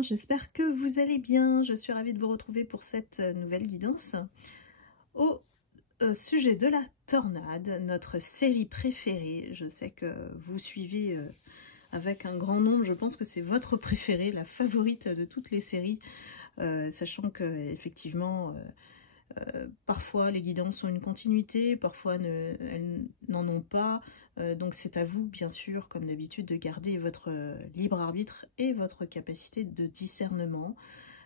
bien, j'espère que vous allez bien. Je suis ravie de vous retrouver pour cette nouvelle guidance au sujet de la tornade, notre série préférée. Je sais que vous suivez avec un grand nombre, je pense que c'est votre préférée, la favorite de toutes les séries, sachant que effectivement parfois les guidances ont une continuité, parfois elles n'en ont pas, donc c'est à vous bien sûr comme d'habitude de garder votre libre arbitre et votre capacité de discernement.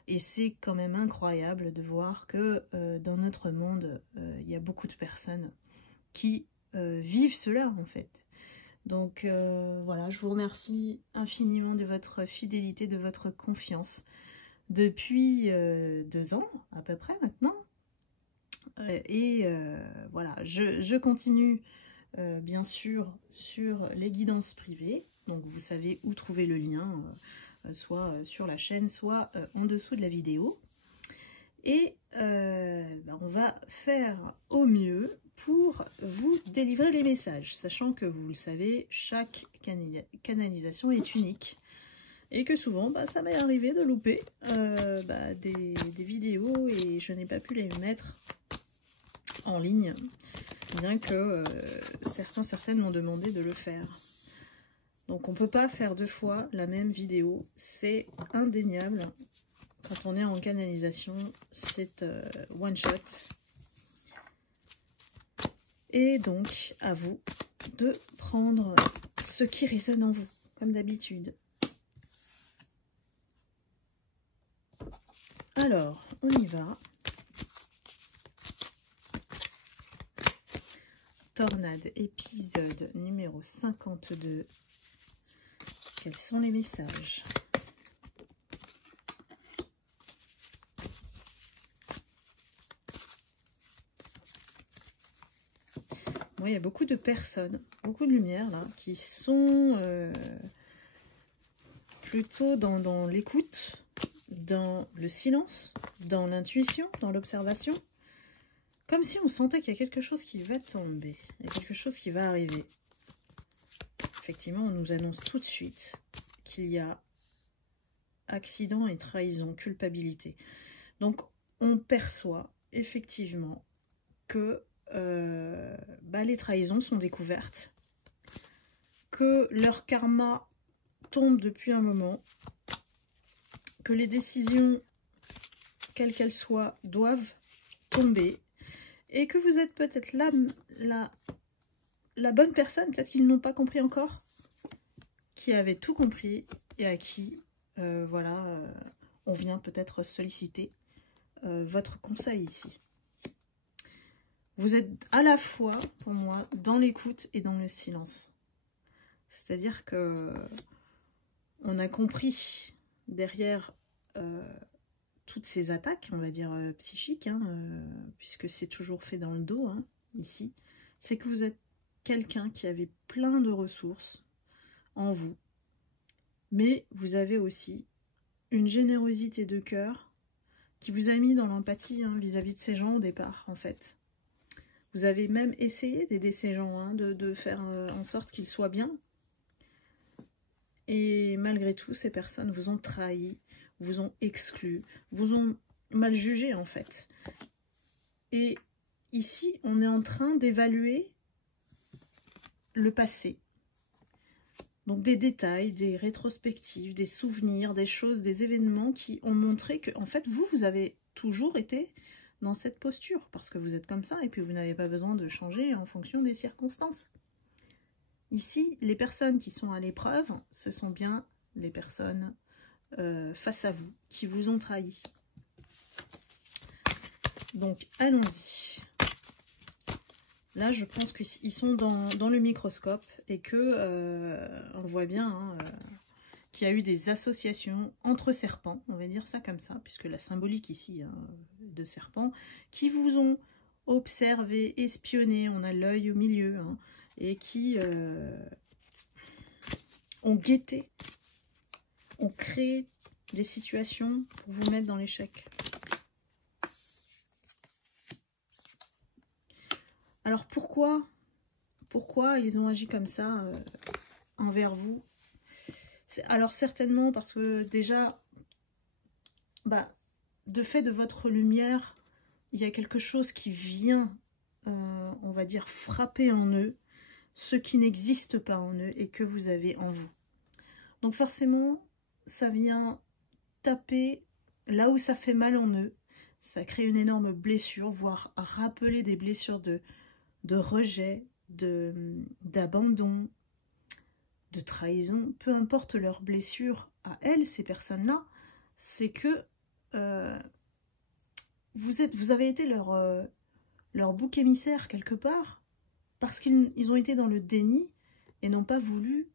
Et c'est quand même incroyable de voir que dans notre monde il y a beaucoup de personnes qui vivent cela en fait. Donc voilà, je vous remercie infiniment de votre fidélité, de votre confiance depuis 2 ans à peu près maintenant. Voilà, je continue bien sûr sur les guidances privées, donc vous savez où trouver le lien, soit sur la chaîne, soit en dessous de la vidéo. Et on va faire au mieux pour vous délivrer les messages, sachant que vous le savez, chaque canalisation est unique. Et que souvent, ça m'est arrivé de louper des vidéos et je n'ai pas pu les mettre en ligne, bien que certaines m'ont demandé de le faire. Donc on ne peut pas faire 2 fois la même vidéo, c'est indéniable. Quand on est en canalisation, c'est one shot. Et donc, à vous de prendre ce qui résonne en vous, comme d'habitude. Alors, on y va. Tornade, épisode numéro 52. Quels sont les messages? Il y a beaucoup de personnes, beaucoup de lumière là, qui sont plutôt dans l'écoute, dans le silence, dans l'intuition, dans l'observation. Comme si on sentait qu'il y a quelque chose qui va tomber, il y a quelque chose qui va arriver. Effectivement, on nous annonce tout de suite qu'il y a accident et trahison, culpabilité. Donc, on perçoit effectivement que les trahisons sont découvertes, que leur karma tombe depuis un moment, que les décisions, quelles qu'elles soient, doivent tomber, et que vous êtes peut-être la bonne personne, peut-être qu'ils n'ont pas compris encore, qui avait tout compris et à qui, on vient peut-être solliciter votre conseil ici. Vous êtes à la fois, pour moi, dans l'écoute et dans le silence. C'est-à-dire que on a compris derrière toutes ces attaques, on va dire psychiques, puisque c'est toujours fait dans le dos, ici, c'est que vous êtes quelqu'un qui avait plein de ressources en vous, mais vous avez aussi une générosité de cœur qui vous a mis dans l'empathie vis-à-vis de ces gens au départ, en fait. Vous avez même essayé d'aider ces gens, de faire en sorte qu'ils soient bien. Et malgré tout, ces personnes vous ont trahi, vous ont exclu, vous ont mal jugé en fait. Et ici, on est en train d'évaluer le passé. Donc des détails, des rétrospectives, des souvenirs, des choses, des événements qui ont montré que en fait, vous avez toujours été dans cette posture, parce que vous êtes comme ça, et puis vous n'avez pas besoin de changer en fonction des circonstances. Ici, les personnes qui sont à l'épreuve, ce sont bien les personnes face à vous, qui vous ont trahi. Donc, allons-y. Là, je pense qu'ils sont dans le microscope, et que, on voit bien, qu'il y a eu des associations entre serpents, on va dire ça comme ça, puisque la symbolique ici de serpents, qui vous ont observé, espionné, on a l'œil au milieu, et qui ont guetté, ont créé des situations pour vous mettre dans l'échec. Alors pourquoi ils ont agi comme ça envers vous? Alors certainement parce que déjà, de fait de votre lumière, il y a quelque chose qui vient, on va dire, frapper en eux ce qui n'existe pas en eux et que vous avez en vous. Donc forcément, ça vient taper là où ça fait mal en eux, ça crée une énorme blessure, voire rappeler des blessures de rejet, d'abandon, de trahison, peu importe leurs blessures à elles, ces personnes-là, c'est que vous avez été leur bouc émissaire quelque part, parce qu'ils ont été dans le déni et n'ont pas voulu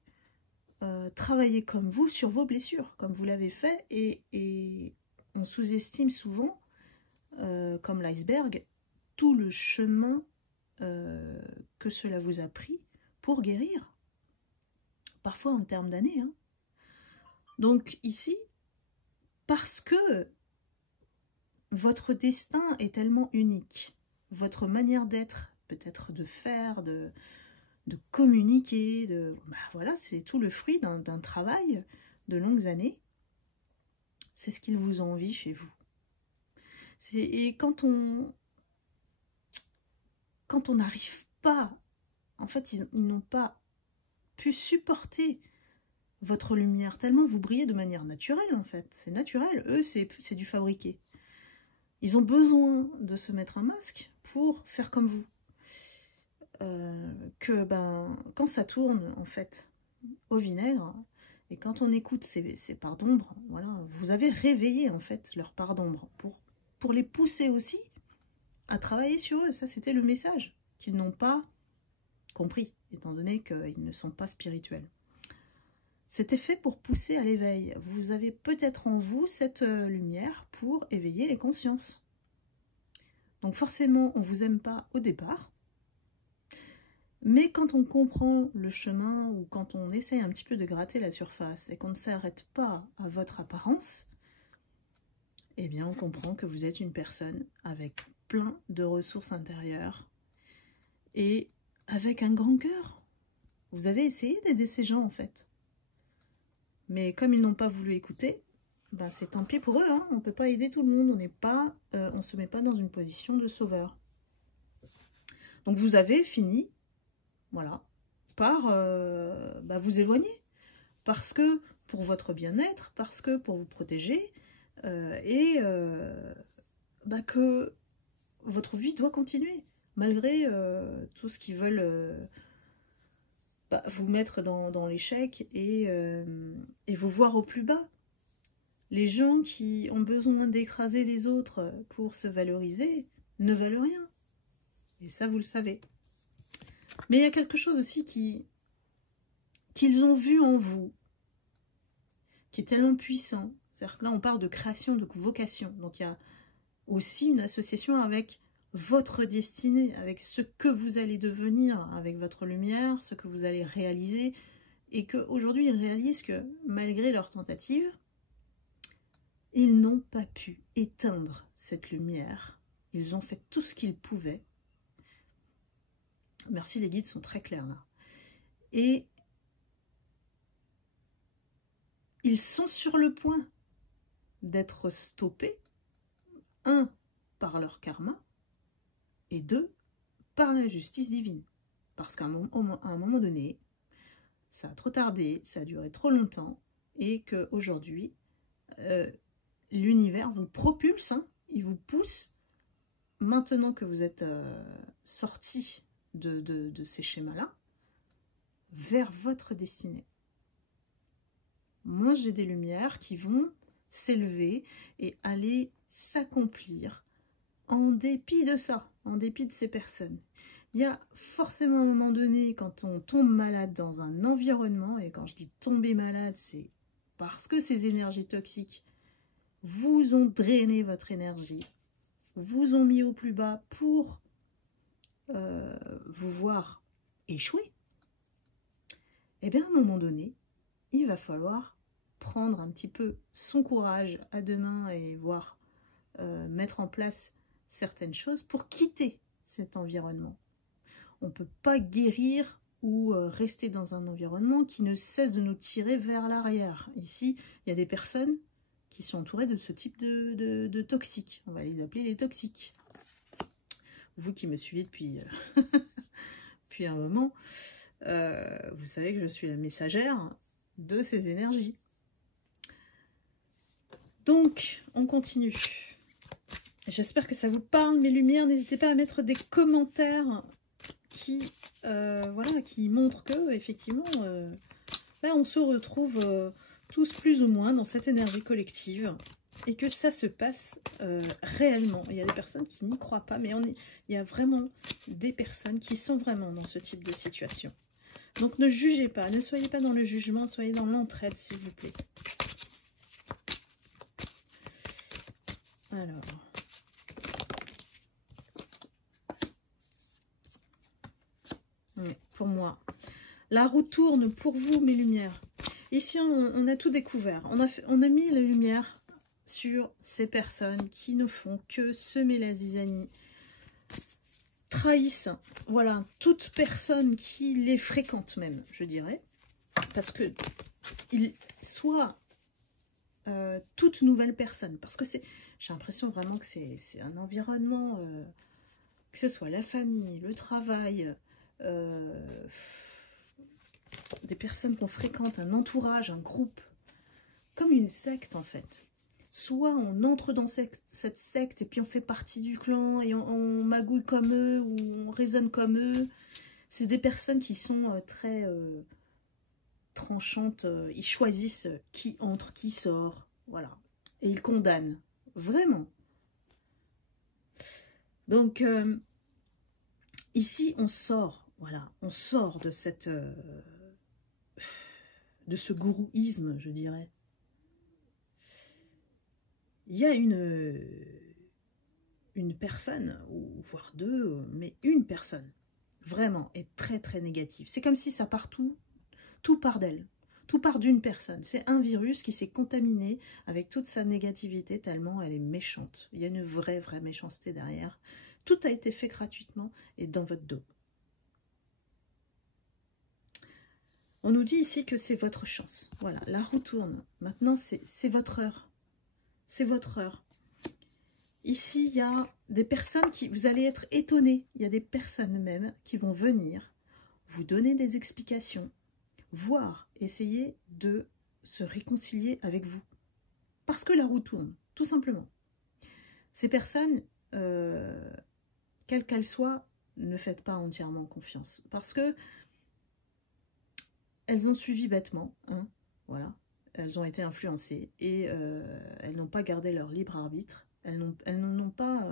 travailler comme vous sur vos blessures, comme vous l'avez fait, et on sous-estime souvent, comme l'iceberg, tout le chemin que cela vous a pris pour guérir, parfois en termes d'années. Hein. Donc ici, parce que votre destin est tellement unique, votre manière d'être, peut-être de faire, de communiquer, voilà, c'est tout le fruit d'un travail de longues années. C'est ce qu'ils vous ont envie chez vous. Et quand on n'arrive pas, en fait, ils n'ont pas pu supporter votre lumière, tellement vous brillez de manière naturelle, en fait. C'est naturel, eux, c'est du fabriqué. Ils ont besoin de se mettre un masque pour faire comme vous. Quand ça tourne, en fait, au vinaigre, et quand on écoute ces parts d'ombre, voilà, vous avez réveillé, en fait, leurs parts d'ombre, pour les pousser aussi à travailler sur eux. Ça, c'était le message qu'ils n'ont pas compris, étant donné qu'ils ne sont pas spirituels. C'était fait pour pousser à l'éveil. Vous avez peut-être en vous cette lumière pour éveiller les consciences. Donc forcément, on ne vous aime pas au départ. Mais quand on comprend le chemin, ou quand on essaie un petit peu de gratter la surface et qu'on ne s'arrête pas à votre apparence, eh bien on comprend que vous êtes une personne avec plein de ressources intérieures et avec un grand cœur. Vous avez essayé d'aider ces gens en fait. Mais comme ils n'ont pas voulu écouter, c'est tant pis pour eux, hein. On ne peut pas aider tout le monde, on ne se met pas dans une position de sauveur. Donc vous avez fini, voilà, par vous éloigner. Parce que pour votre bien-être, parce que pour vous protéger, que votre vie doit continuer, malgré tout ce qu'ils veulent vous mettre dans l'échec et vous voir au plus bas. Les gens qui ont besoin d'écraser les autres pour se valoriser ne valent rien. Et ça, vous le savez. Mais il y a quelque chose aussi qu'ils ont vu en vous, qui est tellement puissant. C'est-à-dire que là, on parle de création, de vocation. Donc il y a aussi une association avec votre destinée, avec ce que vous allez devenir, avec votre lumière, ce que vous allez réaliser, et qu'aujourd'hui, ils réalisent que malgré leurs tentatives, ils n'ont pas pu éteindre cette lumière. Ils ont fait tout ce qu'ils pouvaient. Merci, les guides sont très clairs là. Et ils sont sur le point d'être stoppés, 1, par leur karma, et 2, par la justice divine. Parce qu'à un moment donné, ça a trop tardé, ça a duré trop longtemps, et qu'aujourd'hui, l'univers vous propulse, hein, il vous pousse, maintenant que vous êtes sorti de ces schémas-là, vers votre destinée. Moi, j'ai des lumières qui vont s'élever et aller s'accomplir en dépit de ça, en dépit de ces personnes. Il y a forcément un moment donné, quand on tombe malade dans un environnement, et quand je dis tomber malade, c'est parce que ces énergies toxiques vous ont drainé votre énergie, vous ont mis au plus bas pour vous voir échouer. Et bien à un moment donné, il va falloir prendre un petit peu son courage à deux mains et voir mettre en place certaines choses pour quitter cet environnement. On ne peut pas guérir ou rester dans un environnement qui ne cesse de nous tirer vers l'arrière. Ici, il y a des personnes qui sont entourés de ce type de toxiques. On va les appeler les toxiques. Vous qui me suivez depuis, depuis un moment, vous savez que je suis la messagère de ces énergies. Donc, on continue. J'espère que ça vous parle, mes lumières. N'hésitez pas à mettre des commentaires qui, voilà, qui montrent que, effectivement, là, on se retrouve tous plus ou moins dans cette énergie collective et que ça se passe réellement. Il y a des personnes qui n'y croient pas, mais il y a vraiment des personnes qui sont vraiment dans ce type de situation. Donc, ne jugez pas, ne soyez pas dans le jugement, soyez dans l'entraide, s'il vous plaît. Alors... pour moi. La roue tourne pour vous, mes lumières. Ici, on a tout découvert. On a mis la lumière sur ces personnes qui ne font que semer la zizanie, trahissent, voilà, toute personne qui les fréquente même, je dirais, parce que soit toute nouvelle personne, parce que j'ai l'impression vraiment que c'est un environnement, que ce soit la famille, le travail, des personnes qu'on fréquente, un entourage, un groupe, comme une secte en fait. Soit on entre dans cette secte et puis on fait partie du clan et on magouille comme eux ou on raisonne comme eux. C'est des personnes qui sont très tranchantes, ils choisissent qui entre, qui sort, voilà. Et ils condamnent, vraiment. Donc, ici on sort, voilà, on sort de de ce gourouisme, je dirais. Il y a une personne, ou voire deux, mais une personne, vraiment, est très très négative. C'est comme si ça part tout part d'elle, tout part d'une personne. C'est un virus qui s'est contaminé avec toute sa négativité tellement elle est méchante. Il y a une vraie méchanceté derrière. Tout a été fait gratuitement et dans votre dos. On nous dit ici que c'est votre chance. Voilà, la roue tourne. Maintenant, c'est votre heure. C'est votre heure. Ici, il y a des personnes qui... Vous allez être étonnés. Il y a des personnes même qui vont venir vous donner des explications, voire essayer de se réconcilier avec vous. Parce que la roue tourne, tout simplement. Ces personnes, quelles qu'elles soient, ne faites pas entièrement confiance. Parce que elles ont suivi bêtement, hein, voilà. Elles ont été influencées et elles n'ont pas gardé leur libre arbitre. Elles n'ont pas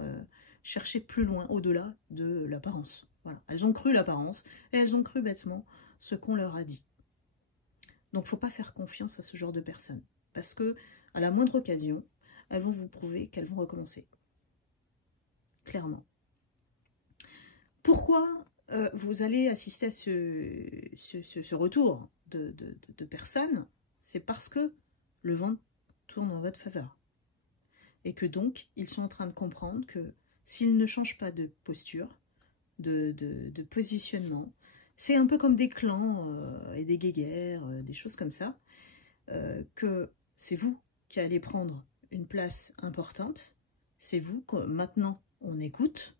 cherché plus loin, au-delà de l'apparence. Voilà. Elles ont cru l'apparence et elles ont cru bêtement ce qu'on leur a dit. Donc, il ne faut pas faire confiance à ce genre de personnes. Parce que, à la moindre occasion, elles vont vous prouver qu'elles vont recommencer. Clairement. Pourquoi vous allez assister à ce retour de personnes? C'est parce que le vent tourne en votre faveur. Et que donc, ils sont en train de comprendre que s'ils ne changent pas de posture, de positionnement, c'est un peu comme des clans et des guéguerres, des choses comme ça, que c'est vous qui allez prendre une place importante, c'est vous que maintenant on écoute,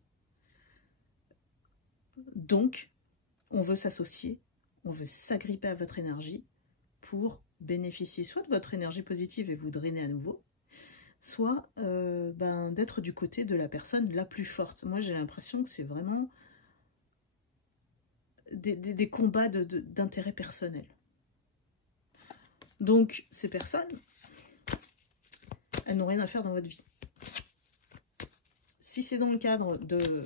donc on veut s'associer, on veut s'agripper à votre énergie pour bénéficier soit de votre énergie positive et vous drainer à nouveau, soit d'être du côté de la personne la plus forte. Moi j'ai l'impression que c'est vraiment des combats d'intérêt personnel. Donc ces personnes, elles n'ont rien à faire dans votre vie. Si c'est dans le cadre de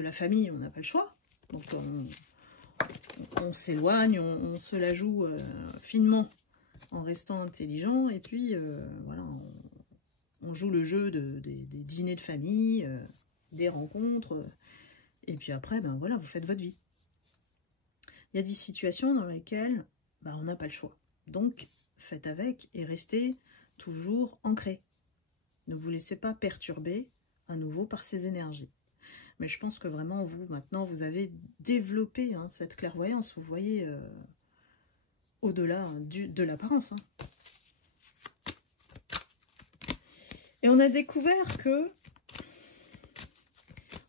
la famille, on n'a pas le choix. Donc on s'éloigne, on se la joue finement en restant intelligent, et puis voilà, on joue le jeu des dîners de famille, des rencontres, et puis après, ben voilà, vous faites votre vie. Il y a des situations dans lesquelles on n'a pas le choix. Donc, faites avec et restez toujours ancré. Ne vous laissez pas perturber à nouveau par ces énergies. Mais je pense que vraiment, vous, maintenant, vous avez développé cette clairvoyance. Vous voyez au-delà de l'apparence. Hein. Et on a découvert que,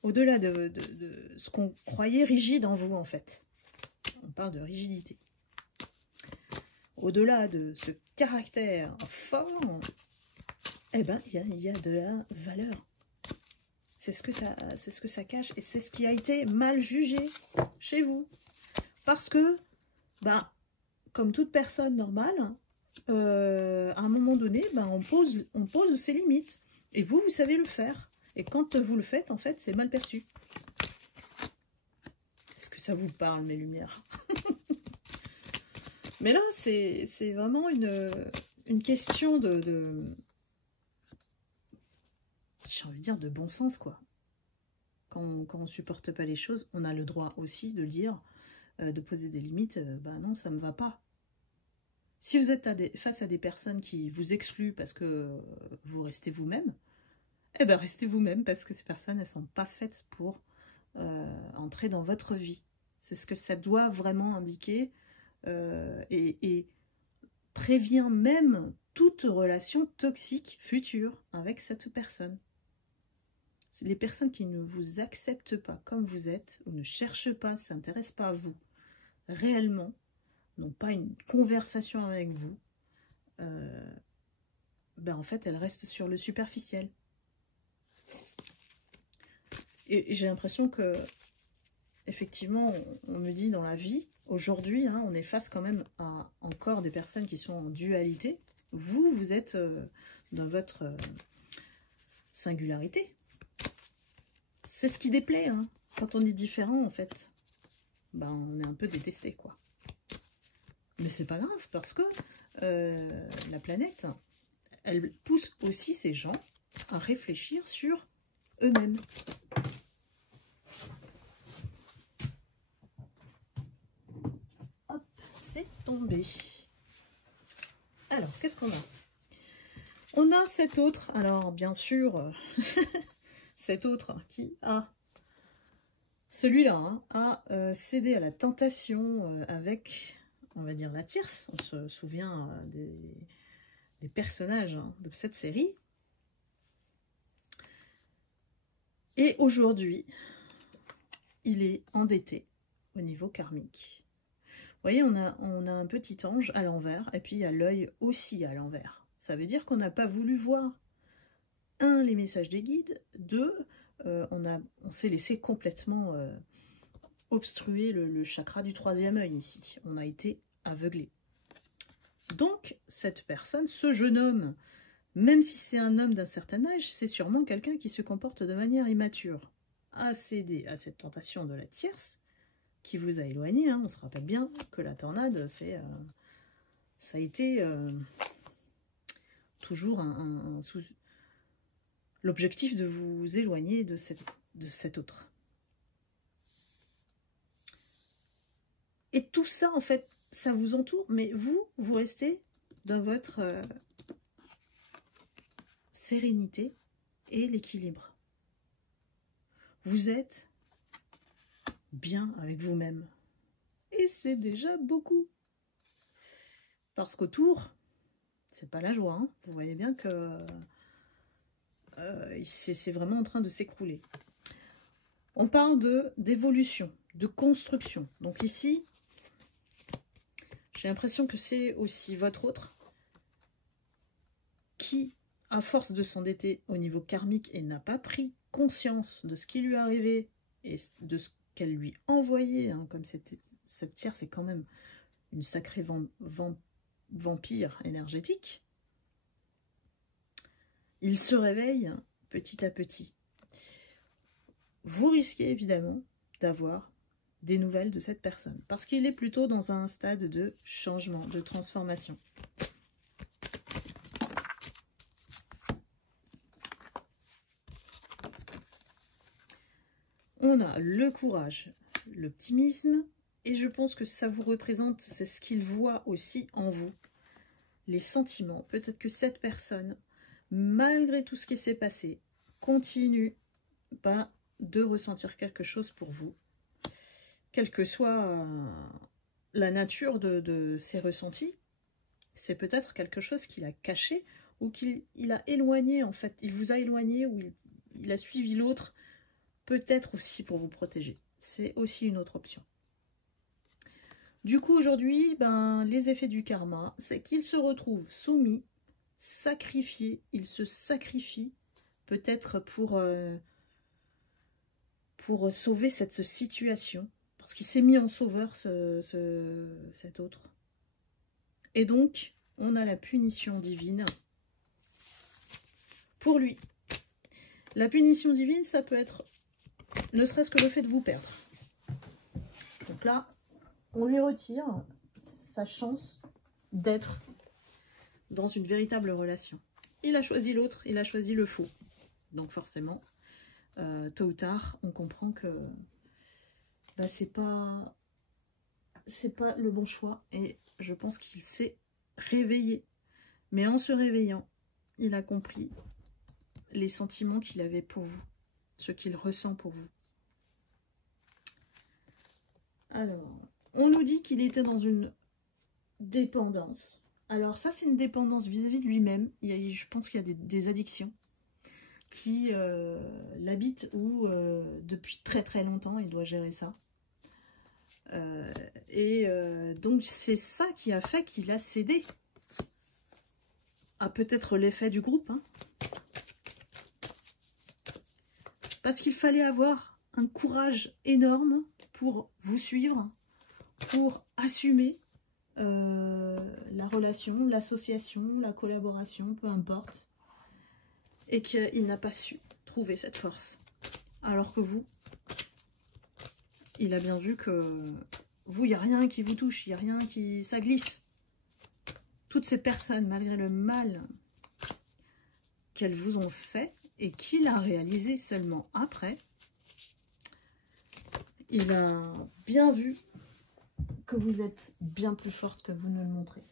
au-delà de ce qu'on croyait rigide en vous, en fait, on parle de rigidité, au-delà de ce caractère fort, eh ben, il y a de la valeur. C'est ce que ça cache, et c'est ce qui a été mal jugé chez vous. Parce que, bah, comme toute personne normale, à un moment donné, bah, on pose ses limites. Et vous savez le faire. Et quand vous le faites, en fait, c'est mal perçu. Est-ce que ça vous parle, mes lumières? Mais là, c'est vraiment une question j'ai envie de dire de bon sens, quoi. Quand on supporte pas les choses, on a le droit aussi de dire, de poser des limites, bah non, ça me va pas. Si vous êtes face à des personnes qui vous excluent parce que vous restez vous-même, eh ben restez vous-même, parce que ces personnes, elles sont pas faites pour entrer dans votre vie. C'est ce que ça doit vraiment indiquer, et prévient même toute relation toxique future avec cette personne. Les personnes qui ne vous acceptent pas comme vous êtes, ou ne cherchent pas, ne s'intéressent pas à vous, réellement, n'ont pas une conversation avec vous, ben en fait, elles restent sur le superficiel. Et j'ai l'impression que, effectivement, on me dit dans la vie, aujourd'hui, hein, on est face quand même à encore des personnes qui sont en dualité. Vous êtes dans votre singularité. C'est ce qui déplaît, hein. Quand on est différent, en fait, ben, on est un peu détesté, quoi. Mais c'est pas grave, parce que la planète, elle pousse aussi ces gens à réfléchir sur eux-mêmes. Hop, c'est tombé. Alors, qu'est-ce qu'on a? On a cet autre, alors bien sûr, cet autre qui a, celui-là, hein, a cédé à la tentation avec, on va dire, la tierce. On se souvient des personnages, hein, de cette série. Et aujourd'hui, il est endetté au niveau karmique. Vous voyez, on a un petit ange à l'envers, et puis il y a l'œil aussi à l'envers. Ça veut dire qu'on n'a pas voulu voir, un, les messages des guides, deux, on s'est laissé complètement obstruer le chakra du troisième œil ici. On a été aveuglé. Donc, cette personne, ce jeune homme, même si c'est un homme d'un certain âge, c'est sûrement quelqu'un qui se comporte de manière immature, a cédé à cette tentation de la tierce, qui vous a éloigné, hein. On se rappelle bien que la tornade, ça a été toujours l'objectif de vous éloigner de cet autre. Et tout ça, en fait, ça vous entoure, mais vous restez dans votre sérénité et l'équilibre. Vous êtes bien avec vous-même. Et c'est déjà beaucoup. Parce qu'autour, c'est pas la joie, hein. Vous voyez bien que c'est vraiment en train de s'écrouler. On parle d'évolution, de construction. Donc ici, j'ai l'impression que c'est aussi votre autre qui, à force de s'endetter au niveau karmique et n'a pas pris conscience de ce qui lui arrivait et de ce qu'elle lui envoyait, hein, comme cette tierce, c'est quand même une sacrée vampire énergétique, il se réveille petit à petit. Vous risquez évidemment d'avoir des nouvelles de cette personne, parce qu'il est plutôt dans un stade de changement, de transformation. On a le courage, l'optimisme, et je pense que ça vous représente, c'est ce qu'il voit aussi en vous. Les sentiments, peut-être que cette personne, malgré tout ce qui s'est passé, continue de ressentir quelque chose pour vous. Quelle que soit la nature de ses ressentis, c'est peut-être quelque chose qu'il a caché ou qu'il a éloigné, en fait, il vous a éloigné, ou il a suivi l'autre, peut-être aussi pour vous protéger. C'est aussi une autre option. Du coup, aujourd'hui, ben, les effets du karma, c'est qu'il se retrouve soumis, sacrifié, il se sacrifie, peut-être pour sauver cette situation, parce qu'il s'est mis en sauveur, cet autre. Et donc, on a la punition divine pour lui. La punition divine, ça peut être ne serait-ce que le fait de vous perdre. Donc là, on lui retire sa chance d'être dans une véritable relation. Il a choisi l'autre, il a choisi le faux. Donc forcément, tôt ou tard, on comprend que bah, c'est pas le bon choix. Et je pense qu'il s'est réveillé. Mais en se réveillant, il a compris les sentiments qu'il avait pour vous, ce qu'il ressent pour vous. Alors, on nous dit qu'il était dans une dépendance. Alors ça, c'est une dépendance vis-à-vis de lui-même. Je pense qu'il y a des addictions qui l'habitent ou depuis très très longtemps, il doit gérer ça. Donc c'est ça qui a fait qu'il a cédé à peut-être l'effet du groupe. Hein. Parce qu'il fallait avoir un courage énorme pour vous suivre, pour assumer la relation, l'association, la collaboration, peu importe. Et qu'il n'a pas su trouver cette force. Alors que vous, il a bien vu que vous, il n'y a rien qui vous touche, il n'y a rien qui... ça glisse. Toutes ces personnes, malgré le mal qu'elles vous ont fait, et qu'il a réalisé seulement après, il a bien vu que vous êtes bien plus forte que vous ne le montrez.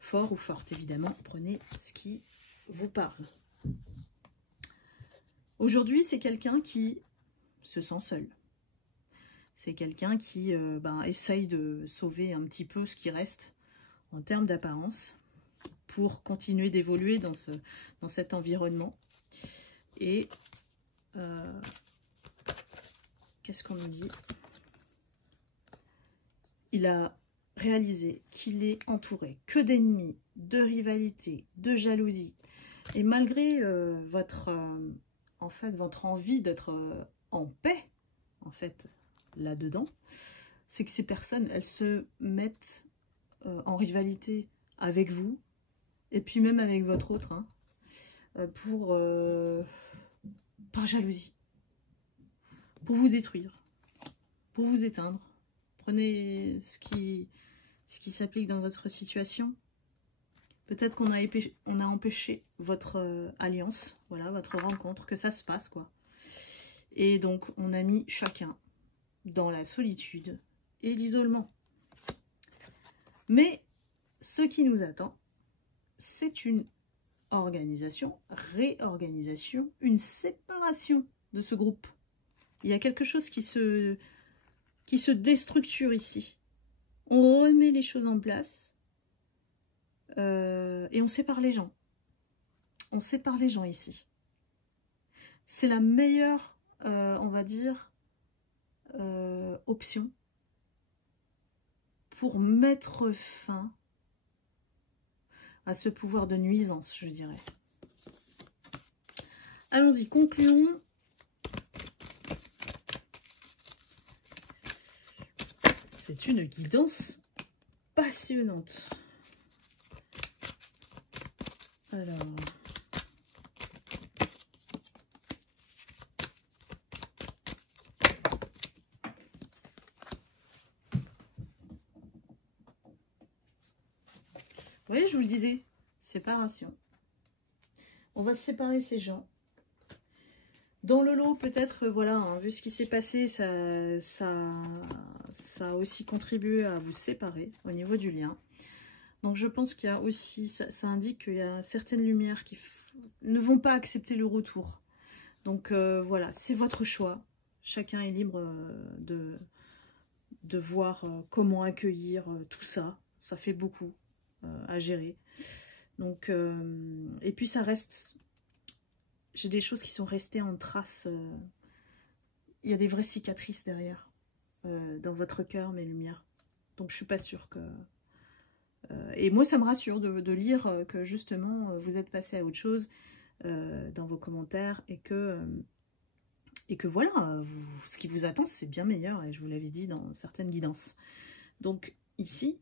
Fort ou forte, évidemment, prenez ce qui vous parle. Aujourd'hui, c'est quelqu'un qui se sent seul. C'est quelqu'un qui essaye de sauver un petit peu ce qui reste en termes d'apparence pour continuer d'évoluer dans cet environnement. Et qu'est-ce qu'on nous dit? Il a réalisé qu'il est entouré que d'ennemis, de rivalité, de jalousie. Et malgré votre envie d'être en paix, en fait, là-dedans, c'est que ces personnes, elles se mettent en rivalité avec vous, et puis même avec votre autre, hein, par jalousie, pour vous détruire, pour vous éteindre. Prenez ce qui s'applique dans votre situation. Peut-être qu'on a empêché votre alliance, voilà, votre rencontre, que ça se passe, quoi. Et donc, on a mis chacun dans la solitude et l'isolement. Mais ce qui nous attend, c'est une organisation, réorganisation, une séparation de ce groupe. Il y a quelque chose qui se déstructure ici. On remet les choses en place et on sépare les gens. On sépare les gens ici. C'est la meilleure, on va dire, option pour mettre fin à ce pouvoir de nuisance, je dirais. Allons-y, concluons. C'est une guidance passionnante. Alors... Vous voyez, je vous le disais, séparation. On va séparer ces gens. Dans le lot, peut-être, voilà, hein, vu ce qui s'est passé, ça a aussi contribué à vous séparer au niveau du lien. Donc je pense qu'il y a aussi, ça indique qu'il y a certaines lumières qui ne vont pas accepter le retour. Donc voilà, c'est votre choix. Chacun est libre de voir comment accueillir tout ça. Ça fait beaucoup à gérer. Donc, et puis ça reste... J'ai des choses qui sont restées en trace. Il y a des vraies cicatrices derrière, dans votre cœur, mes lumières. Donc je suis pas sûre que... et moi, ça me rassure de lire que justement, vous êtes passé à autre chose dans vos commentaires et que voilà, ce qui vous attend, c'est bien meilleur. Et je vous l'avais dit dans certaines guidances. Donc ici,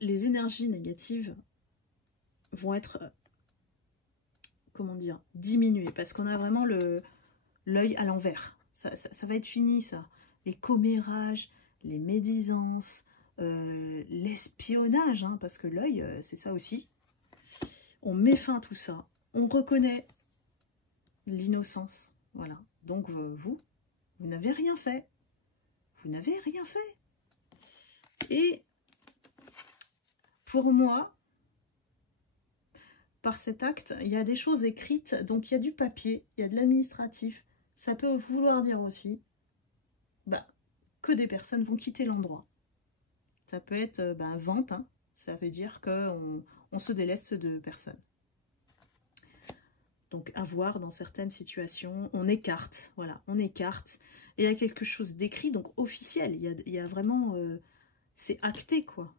les énergies négatives vont être, comment dire, diminuées. Parce qu'on a vraiment l'œil à l'envers. Ça va être fini, ça. Les commérages, les médisances, l'espionnage, hein, parce que l'œil, c'est ça aussi. On met fin à tout ça. On reconnaît l'innocence. Voilà. Donc, vous n'avez rien fait. Vous n'avez rien fait. Et pour moi, par cet acte, il y a des choses écrites. Donc, il y a du papier, il y a de l'administratif. Ça peut vouloir dire aussi que des personnes vont quitter l'endroit. Ça peut être vente, hein. Ça veut dire qu'on se déleste de personnes. Donc, à voir dans certaines situations, on écarte, voilà, on écarte. Et il y a quelque chose d'écrit, donc officiel. Il y a vraiment, c'est acté, quoi.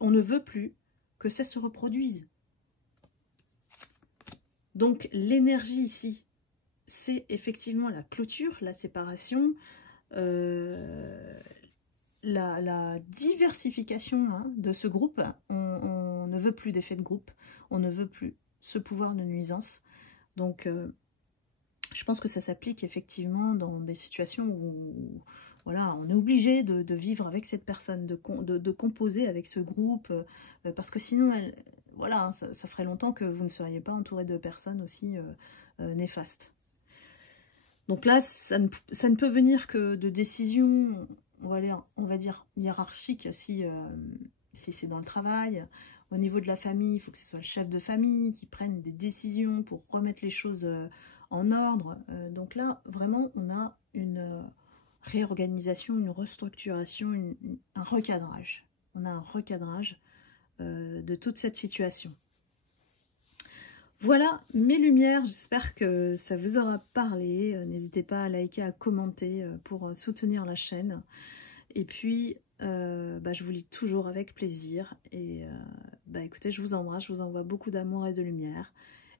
On ne veut plus que ça se reproduise. Donc, l'énergie ici, c'est effectivement la clôture, la séparation, la diversification, hein, de ce groupe. On ne veut plus d'effet de groupe, on ne veut plus ce pouvoir de nuisance. Donc, je pense que ça s'applique effectivement dans des situations où voilà, on est obligé de vivre avec cette personne, de composer avec ce groupe, parce que sinon, voilà, ça ferait longtemps que vous ne seriez pas entouré de personnes aussi néfastes. Donc là, ça ne peut venir que de décisions, on va dire hiérarchiques, si c'est dans le travail. Au niveau de la famille, il faut que ce soit le chef de famille qui prenne des décisions pour remettre les choses en ordre. Donc là, vraiment, on a une réorganisation, une restructuration, un recadrage. On a un recadrage de toute cette situation. Voilà mes lumières, j'espère que ça vous aura parlé. N'hésitez pas à liker, à commenter pour soutenir la chaîne. Et puis, je vous lis toujours avec plaisir. Et écoutez, je vous embrasse, je vous envoie beaucoup d'amour et de lumière.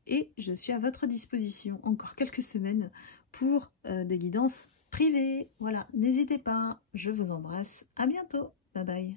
Et je suis à votre disposition encore quelques semaines pour des guidances privées. Voilà, n'hésitez pas, je vous embrasse. À bientôt, bye bye.